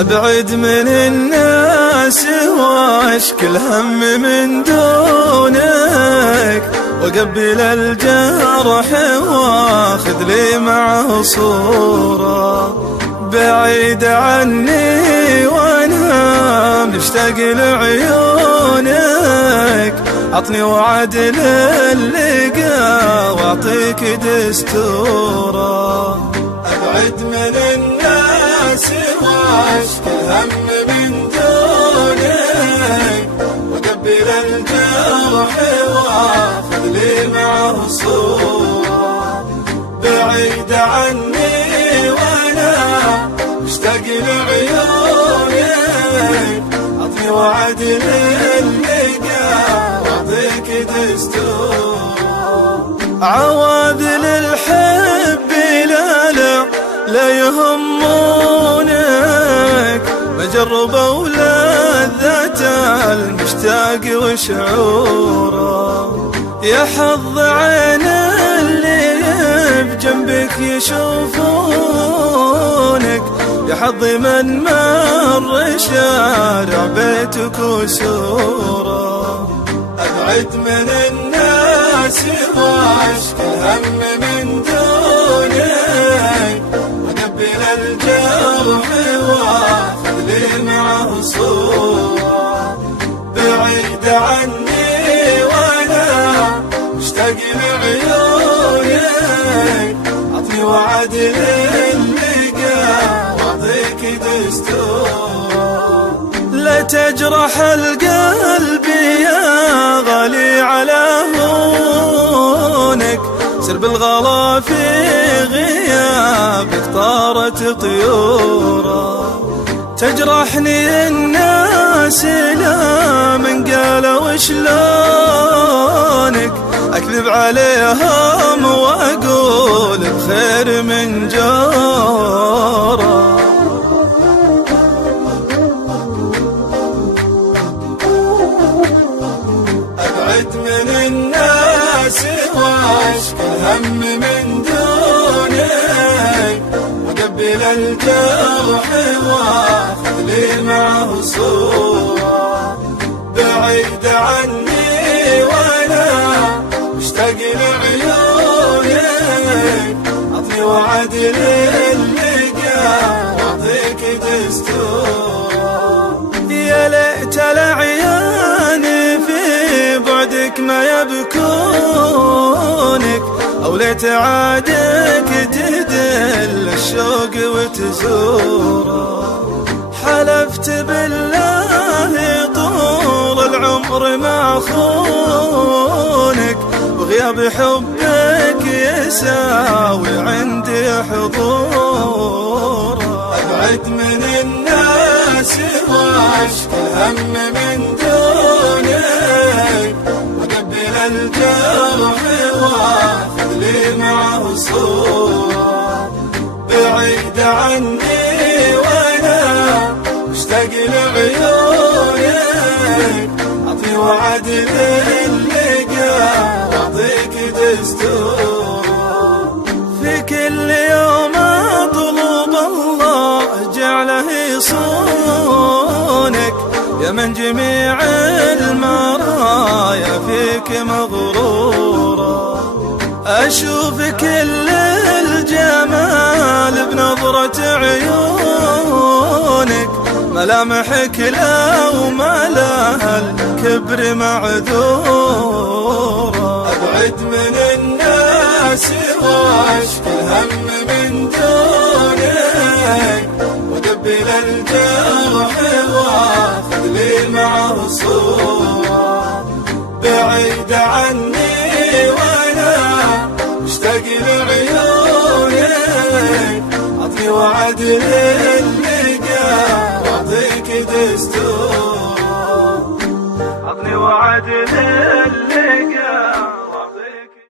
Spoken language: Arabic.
أبعد من الناس واشكل هم من دونك، وقبل الجرح واخذ لي معه صورة. بعيد عني وانا مشتاق لعيونك، عطني وعد للقا واعطيك دستورة. أبعد من الناس واشكل هم من دونك، وقبل الجرح واخذ لي معه صورة. بعيد عني وانا مشتاق لعيونك، عطني وعد للقا واعطيك دستور. عواذل الحب لا يهمونك، مجربوا لذة المشتاق وشعوره. يا حظ عين اللي بجنبك يشوفونك، يا حظ من مر شارع بيتك وسوره. أبعد من الناس واشكل هم من دونك، وقبل الجرح واخذ لي معه صورة. بعيد عني وانا مشتاق لعيونك، عطني وعد للقا واعطيك دستور. لا تجرح القلب يا غالي على هونك، سر بالغلا في غيابك طارت طيوره. تجرحني الناس لا من قالوا وشلونك، أكذب عليهم وأقول بخير من جوره. أبعد من الناس واشكل هم من دونك، وقبل الجرح واخذ لي معه صورة. بعيد عني وانا مشتاق لعيونك، عطني وعد للقا واعطيك دستور. يا ليت العيان في بعدك ما يبكونك، أو ليت عادك تدل الشوق وتزوره. حلفت بالله طول العمر ما أخونك، وغياب حبك يساوي عندي حضوره. أبعد من الناس واشكل هم من دونك، وقبل الجرح واخذ لي معه صورة. بعيد عني وانا مشتاق لعيونك، عطني وعد للقا واعطيك دستور. في كل يوم اطلب الله جعله يصونك، يا من جميع المرايا فيك مغرورة. أشوف كل الجمال بنظرة عيونك، ملامحك لو ما لها الكبر معذورة. أبعد من الناس واشكل هم من دونك، وقبل الجرح واخذ لي معه صورة. بعيد عني وانا مشتاق لعيونك، عطني وعد للقا واعطيك دستور. عطني وعد